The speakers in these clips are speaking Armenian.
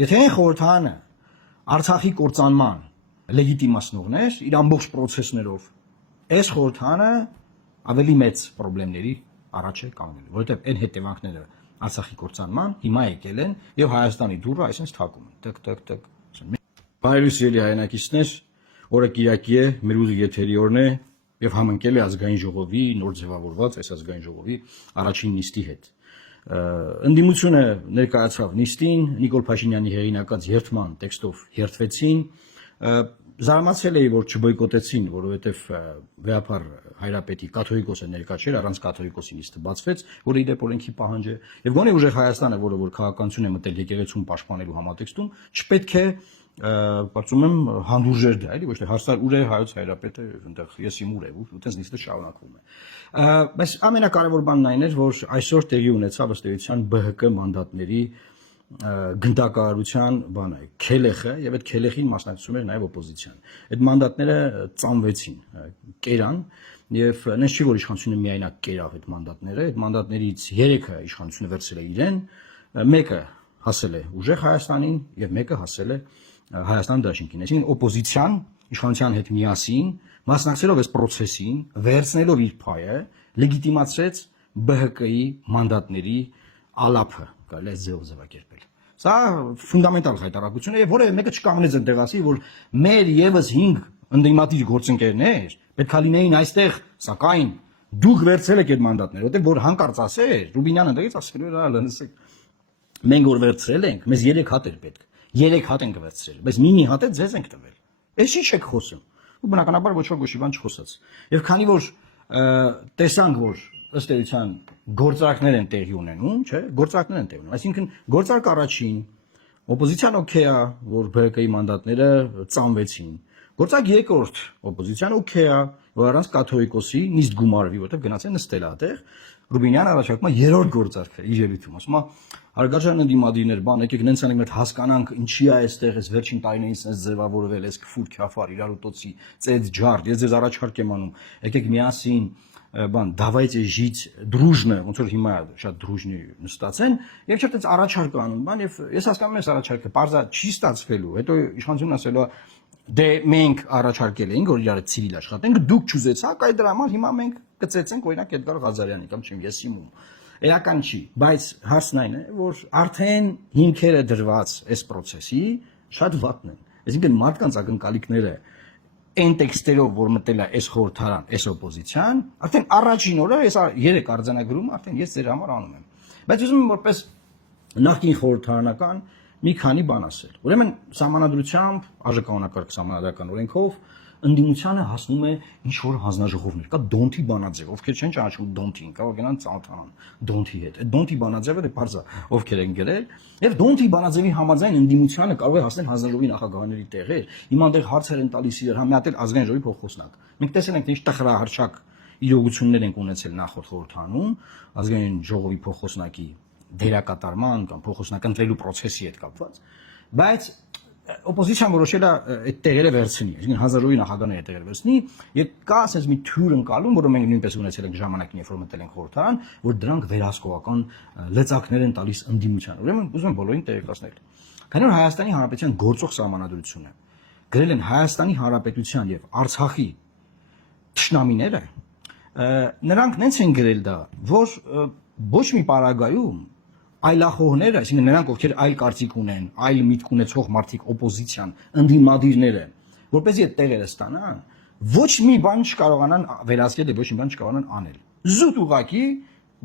Եթե այն խորհրդանը Արցախի կործանման լեգիտիմացնողներ իր ամբողջ process-ներով այս խորհրդանը ավելի մեծ խնդիրների առաջ է կանգնելու, որովհետև այն հետևանքները Արցախի կործանման հիմա եկել են եւ Հայաստանի դուրը այսպես թակում են։ Տկ։ Բարի սիրելի հայրենակիցներ, օրը Կիրակի է, մեր ուզի եթերի օրն է եւ համընկել է ազգային ժողովի նոր ձևավորված այս ազգային ժողովի առաջին նիստի հետ։ Ընդդիմությունը ներկայացավ նիստին, Նիկոլ Փաշինյանի հեղինակած երթման տեքստով երթվեցին, զարմացել էի, որ չբոյկոտեցին, որովհետև վեհապար հայրապետի կաթողիկոսը ներկա չէր, առանց կաթողիկոսի նիստը բացվեց, որը իդեպ օրենքի պահանջ է, եւ գոնե ուժեղ Հայաստանը, որը որ քաղաքականություն է մտել եկեղեցուն պաշտպանելու համատեքստում, չպետք է կարծում եմ հանդուրժեր դա, էլի, ոչ թե հարցար ուր է հայոց հայրապետը, այնտեղ ես իմ ուր է, ու այդպես նիստը շարունակվում է։ Բայց ամենակարևոր բանն այն էր, որ այսօր տեղի ունեցավ ըստ էության ԲՀԿ մանդատների գնդակահարության բանը, քելեխը եւ այդ քելեխին մասնակցում էր նաեւ օպոզիցիան։ Այդ մանդատները ծանվեցին, կերան եւ նենց չի որ իշխանությունը միայնակ կերավ այդ մանդատները, այդ մանդատներից 3-ը իշխանությունը վերցրել է իրեն, մեկը հասել է ուժեղ Հայաստանին եւ մեկը հասել է Հայաստան դաշինքին։ Այսինքն օպոզիցիան իշխանության հետ միասին մասնակցելով այս process-ին, վերցնելով իր փայը, լեգիտիմացրեց ԲՀԿ-ի մանդատների ալափը, կարելի է ձևակերպել։ Սա ֆունդամենտալ հայտարարություն է, որևէ մեկը չկանգնեց այնտեղ ասի, որ մեր եւս 5 ընդդիմադիր գործընկերներ պետքա լինեին այստեղ, սակայն դուք վերցրել եք այդ մանդատները, որտեղ որ հանկարծ ասեր, Ռուբինյանը ընդդեղից ասել էր, լսեք, մենք որ վերցրել ենք, մեզ 3 հատ էր պետք, 3 հատ ենք վերցրել, բայց մի հատ է ձեզ ենք տվել։ Էս ի՞նչ եք խոսում։ Ու բնականաբար ոչ ոք բան չխոսաց։ Եվ քանի որ տեսանք, որ ըստ էության գործարքներ են տեղի ունենում, չէ՞, գործարքներ են տեղի ունենում։ Այսինքն գործարք առաջին օպոզիցիան օքեյ է, որ ԲՀԿ-ի մանդատները ծանվեցին։ Գործարք երկրորդ օպոզիցիան օքեյ է, որ առանց կաթողիկոսի նիստ գումարվի, որտեղ գնացել նստել ատեղ։ Ռուբինյանը առաջարկում է երրորդ գործարքը իր ելույթում, ասում է հարգարժան ընդդիմադիրներ, բան, եկեք նենց անենք մենք հասկանանք ինչի է այստեղ այս վերջին տարիներից այս ձևավորվել, այս քֆուր քյաֆար, իրարուտոցի, ծեծ ջարդ, ես ձեզ առաջարկ եմ անում, եկեք միասին բան, давайте жить дружно, ոնց որ հիմա շատ дружնի նստածեն, եւ չէ՞ դից առաջարկ անում, բան, եւ ես հասկանում եմ այս առաջարկը, բարձա չի ստացվելու, հետո իշխանությունն ասելու է դե մենք առաջարկել էինք, որ իրար ցիվիլ աշխատենք, դուք չուզեցաք, այդ դրա համար հիմա մենք կծեցենք օրինակ Էդգար Ղազարյանի կամ չեմ ես իմում։ Էական չի, բայց հարցն այն է, որ արդեն հիմքերը դրված այս process-ի շատ վատն են։ Այսինքն մարդկանց ակնկալիքները այն տեքստերով, որ մտել է այս խորհրդարան, այս օպոզիցիան, արդեն առաջին օրը ես 3 արձանագրում արդեն ես ձեր համար անում եմ։ Բայց ուզում եմ որպես նախկին խորհրդարանական մի քանի բան ասել։ Ուրեմն սահմանադրությամբ, արժեկանոնակարգ սահմանադրական օրենքով ընդդիմությանը հասնում է ինչ որ հանձնաժողովներ, կա Դոնթի բանաձև, ովքեր չեն ճանաչում Դոնթին, կարող գնան ծանոթանան Դոնթի հետ։ Այդ Դոնթի բանաձևը դե բարձա ովքեր են գրել, եւ Դոնթի բանաձևի համաձայն ընդդիմությանը կարող է հասնել հանձնաժողովի նախագահաների տեղեր։ Հիմա այնտեղ հարցեր են տալիս իրար, հա մի հատ էլ ազգային ժողովի փոխոսնակ։ Մենք տեսել ենք ինչ տխրահարշակ իրողություններ են ունեցել նախորդ խորհրդանում, ազգային ժողովի փոխոսնակի դերակատարման կամ փոխոսնակ ընտրելու process-ի հետ կապված, բայց օպոզիցիան որոշել է այդ տեղերը վերցնի, այսինքն հանձնաժողովի նախագահները տեղերը վերցնի, եւ կա ասես մի թյուր ընկալում, որը մենք նույնպես ունեցել ենք ժամանակին, երբ որ մտել ենք խորհրդարան, որ դրանք վերահսկողական լծակներ են տալիս ընդդիմությանը։ Ուրեմն ուզում եմ բոլորին տեղեկացնել։ Քանի որ Հայաստանի Հանրապետության գործող սահմանադրությունը գրել են Հայաստանի Հանրապետության եւ Արցախի թշնամիները, նրանք նենց են գրել դա, որ ոչ մի պարագայում այլախոհները, այսինքն նրանք ովքեր այլ կարծիք ունեն, այլ միտք ունեցող մարդիկ օպոզիցիան, ընդդիմադիրները, որպեսզի այդ տեղերը ստանան, ոչ մի բան չկարողանան վերահսկել եւ ոչ մի բան չկարողանան անել։ Զուտ ուղակի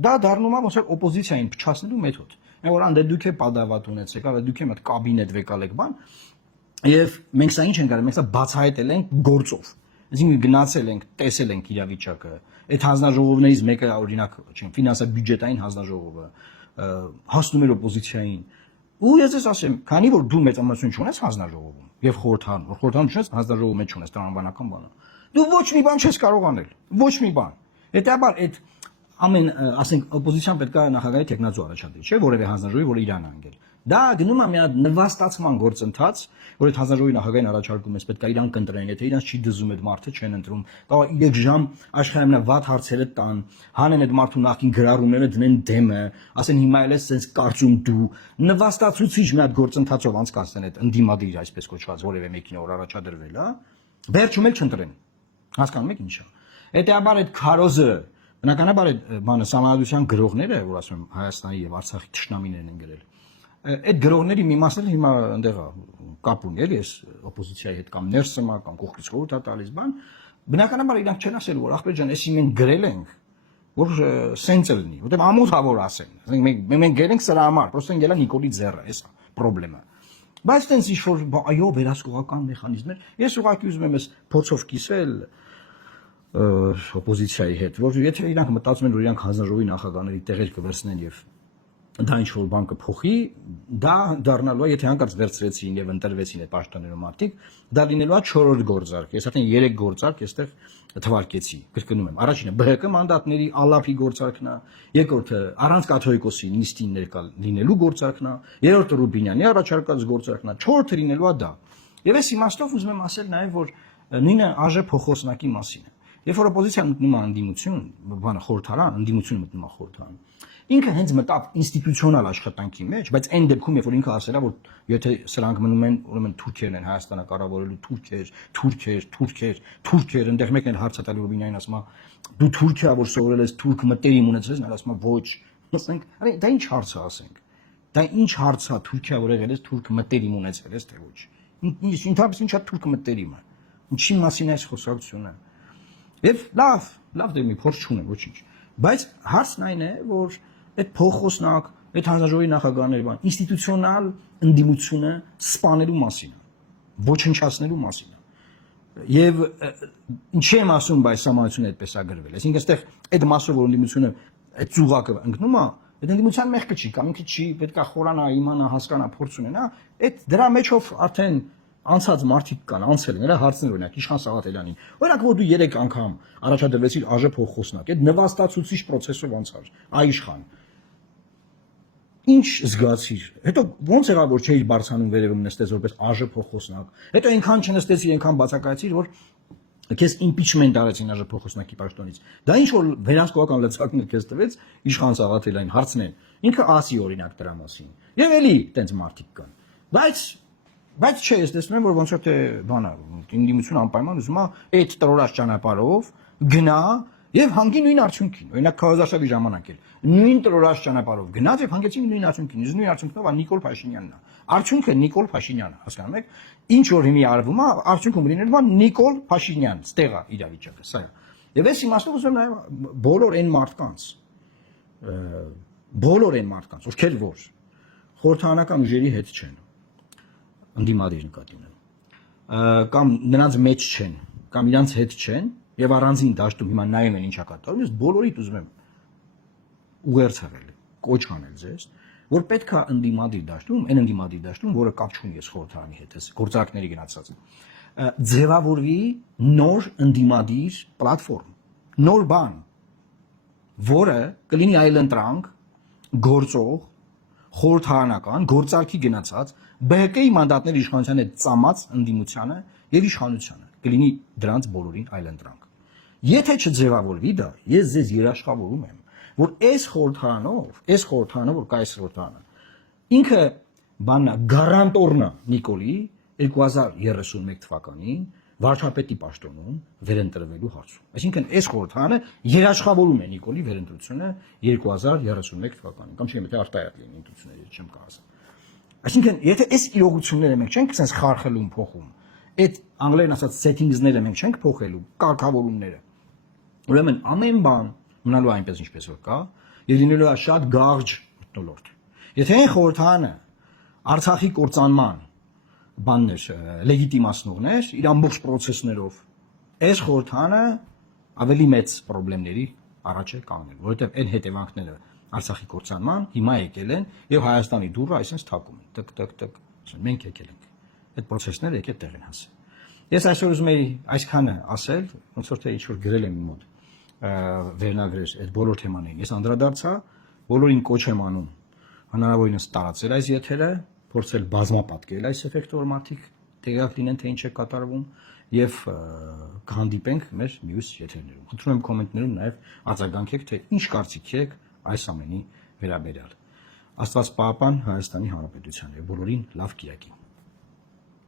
դա դառնում է ոնց որ օպոզիցիային փչացնելու մեթոդ։ Մենք որ անդե դուք է падավատ ունեցեք, ավե դուք եմ այդ կաբինետ վեկալեք բան, եւ մենք սա ինչ ենք արել, մենք սա բացահայտել ենք գործով։ Այսինքն գնացել ենք, տեսել ենք իրավիճակը։ Այդ հանձնաժողովներից մեկը օրինակ, չեմ, ֆինանսա-բյուջետային հանձնաժողովը հասնում էր օպոզիցիային։ Ու ես ես ասեմ, քանի որ դու մեծամասնություն չունես հանձնաժողովում եւ խորհրդանում չունես հանձնաժողովում մեջ չունես տրամաբանական բանը, դու ոչ մի բան չես կարող անել, ոչ մի բան։ Հետաբար այդ ամեն ասենք օպոզիցիան պետք է նախագահի տեխնացու առաջադրի, չէ՞ որևէ հանձնաժողովի, որը իրան անգել։ Դա գնում է մի հատ նվաստացման գործընթաց, որ այդ հանձնաժողովի նախագահին առաջարկում ես, պետք է իրան կընտրեն, եթե իրանց չի դզում այդ մարդը չեն ընտրում, կարող 3 ժամ աշխարհամենավատ հարցերը տան, հանեն այդ մարդու նախին գրառումները դնեն դեմը, ասեն հիմա էլ ես sense կարծում դու, նվաստացուցիչ մի հատ գործընթացով անցկացնեն այդ ընդդիմադիր այսպես կոչված որևէ մեկին որ առաջադրվել, հա, վերջում էլ չընտրեն։ Հասկանում եք ինչ է։ Հետեաբար այդ քարոզը բնականաբար այդ բանը համանդրության գրողները, որ ասում եմ Հայաստանի եւ Արցախի ճշնամիներն են գրել, այդ գրողների մի մասը հիմա այնտեղ կապ ունի, էլի ես օպոզիցիայի հետ կամ ներսը մա կամ կողքից խորհուրդ է տալիս բան, բնականաբար իրանք չեն ասել, որ ախպեր ջան, էսի մենք գրել ենք, որ սենսը լինի, որտեղ ամոթավոր ասեն։ Ասենք մենք գրել ենք սրա համար, պրոստը ինգելա Նիկոլի ձեռը, էսա պրոբլեմը։ Բայց տենց ինչ որ այո, վերահսկողական մեխանիզմներ, ես ուղղակի ուզում եմ ես փոցով կիսել օպոզիցիայի հետ, որ եթե իրանք մտածում են, որ իրանք հանձնաժողովի նախագահների տեղեր կվերցնեն եւ դա ինչ որ բան կփոխի, դա դառնալու է, եթե հանկարծ վերցրեցին եւ ընտրվեցին այդ պաշտոններում մարդիկ, դա լինելու է 4-րդ գործարք։ Ես արդեն 3 գործարք այստեղ թվարկեցի, կրկնում եմ։ Առաջինը ԲՀԿ մանդատների ԱԼԱՊ-ի գործարքն է, երկրորդը առանց կաթողիկոսի նիստին ներկա լինելու գործարքն է, երրորդը Ռուբինյանի առաջարկած գործարքն է, 4-րդը լինելու է դա։ Եվ այս իմաստով ուզում եմ ասել նաեւ, որ նույնը ԱԺ փոխոսնակի մասին է։ Երբ որ օպոզիցիան մտնում է անդիմություն, բանը խորհրդարան, անդիմությունը մտնում է խորհրդարան, ինքը հենց մտավ ինստիտուցիոնալ աշխատանքի մեջ, բայց այն դեպքում, երբ որ ինքը ասել է, որ եթե սրանք մնում են, ուրեմն թուրքերն են Հայաստանը կառավարելու, թուրքեր, այնտեղ մեկն էլ հարց է տալի Ռուբինյանին, ասում է, դու Թուրքիա որ սովորել ես, թուրք մտերիմ ունեցել ես, նա ասում է, ոչ, ասենք, արի դա ինչ հարց է ասենք։ Դա ինչ հարց է Թուրքիա որ եղել ես, թուրք մտերիմ ունեցել ես, թե ոչ։ Ինչա՞ թուրք մտերիմը։ Ինչի մասին է խոսակցությունը։ Եվ լավ դե մի փորձ չունեմ ոչինչ, բայց հարցն այն է, որ այդ փոխոսնակ, այդ հանձնաժողովի նախագահների բան, ինստիտուցիոնալ ընդդիմությունը սպանելու մասին է, ոչնչացնելու մասին է։ Եվ ինչի եմ ասում, բայց համանությունը այդպես է գրվել, այսինքն այստեղ այդ մասով որ ընդդիմությունը այդ ծուղակը ընկնում է, այդ ընդդիմության մեղքը չի, կամ ինքը չի, պետք է խորանա, իմանա, հասկանա, փորձ ունենա, այդ դրա մեջով արդեն անցած մարդիկ կան, անցել են, նրա հարցներ օրինակ Իշխան Սաղաթելյանին։ Օրինակ որ դու 3 անգամ առաջադրվեցիր ԱԺ փոխոսնակ, այդ նվաստացուցիչ process-ով անցար, այ Իշխան։ Ինչ զգացիր։ Հետո ոնց եղավ որ չէիր բարձանում վերևում նստես որպես ԱԺ փոխոսնակ։ Հետո այնքան չնստեցիր, այնքան բացակայեցիր, որ քեզ impeachment արեցին ԱԺ փոխոսնակի պաշտոնից։ Դա ինչ որ վերահսկողական լծակներ քեզ տվեց Իշխան Սաղաթելյանին հարցն է։ Ինքը ասի օրինակ դրա մասին։ Եվ էլի տենց մարդիկ կան։ Բայց չէ, ես տեսնում եմ, որ ոնց որ թե բանա, ընդդիմություն անպայման ուզում է այդ տրորած ճանապարհով գնա եւ հանգի նույն արդյունքին։ Օրինակ Քահոզաշավի ժամանակ էլ նույն տրորած ճանապարհով գնաց եւ հանգեցին նույն արդյունքին։ Իսկ նույն արդյունքով է Նիկոլ Փաշինյանն է։ Արդյունքը Նիկոլ Փաշինյանը, հասկանում եք։ Ինչ որ հիմի արվում է, արդյունքում լինելու է Նիկոլ Փաշինյան, ստեղա իրավիճակը, սա է։ Եվ այս իմաստով ուզում եմ նաեւ բոլոր այն մարդկանց, ովքեր որ խորհրդարանական ուժերի հետ չեն ընդդիմադիր նկատի ունեմ կամ նրանց մեջ չեն կամ իրանց հետ չեն եւ առանձին դաշտում հիմա նայում են ինչա կատարվում, ես բոլորիդ ուզում եմ ուղերձ հղել, կոչ անել ձեզ, որ պետք է ընդդիմադիր դաշտում, այն ընդդիմադիր դաշտում, որը կապ չունի ես խորհրդարանի հետ, ես գործարքների գնացած ձևավորվի նոր ընդդիմադիր պլատֆորմ, նոր բան, որը կլինի այլընտրանք, գործող, խորհրդարանական, գործարքի գնացած ԲՀԿ-ի մանդատների իշխանության հետ ծամած ընդդիմությանը եւ իշխանությանը կլինի դրանց բոլորին այլընտրանք։ Եթե չձևավորվի դա, ես ձեզ երաշխավորում եմ, որ այս խորհրդարանը, որ կա այս խորհրդարանը, ինքը բաննա գարանտորնա Նիկոլի 2031 թվականին վարչապետի պաշտոնում վերընտրվելու հարցում։ Այսինքն այս խորհրդարանը երաշխավորում է Նիկոլի վերընտրությունը 2031 թվականին, կամ չէ՞ թե արտահայտ լինի ընտրությունները, չեմ կարող ասել։ Այսինքն, եթե այս իրողությունները մենք չենք sense խարխելում փոխում, այդ անգլերեն ասած settings-ները մենք չենք փոխելու, կարգավորումները, ուրեմն ամեն բան մնալու այնպես ինչպես որ կա, եւ լինելու է շատ գարջ մթնոլորտ։ Եթե այն խորհրդարանը Արցախի կործանման բաններ, լեգիտիմացնողներ, իր ամբողջ process-ներով, այս խորհրդարանը ավելի մեծ խնդիրների առաջ է կանգնել, որովհետեւ այն հետևանքները Արցախի կործանման հիմա եկել են եւ Հայաստանի դուռը այսպես թակում են։ Տկ, մենք եկել ենք։ Այդ process-ները եկել տեղ են հասել։ Ես այսօր ուզում եի այսքանը ասել, ոնց որ թե ինչ որ գրել եմ իմ մոտ։ վերնագրեր այդ բոլոր թեմաներին։ Ես անդրադարձա, բոլորին կոչ եմ անում հնարավորինս տարածել այս եթերը, փորձել բազմապատկել այս էֆեկտը, որ մարդիկ տեղյակ լինեն, թե ինչ է կատարվում, եւ կհանդիպենք մեր մյուս եթերներում։ Խնդրում եմ կոմենտներում նաեւ արձագանքեք, թե ինչ կարծիք եք այս ամենի վերաբերյալ։ Աստված պահապան Հայաստանի Հանրապետության եւ բոլորին լավ կիրակի։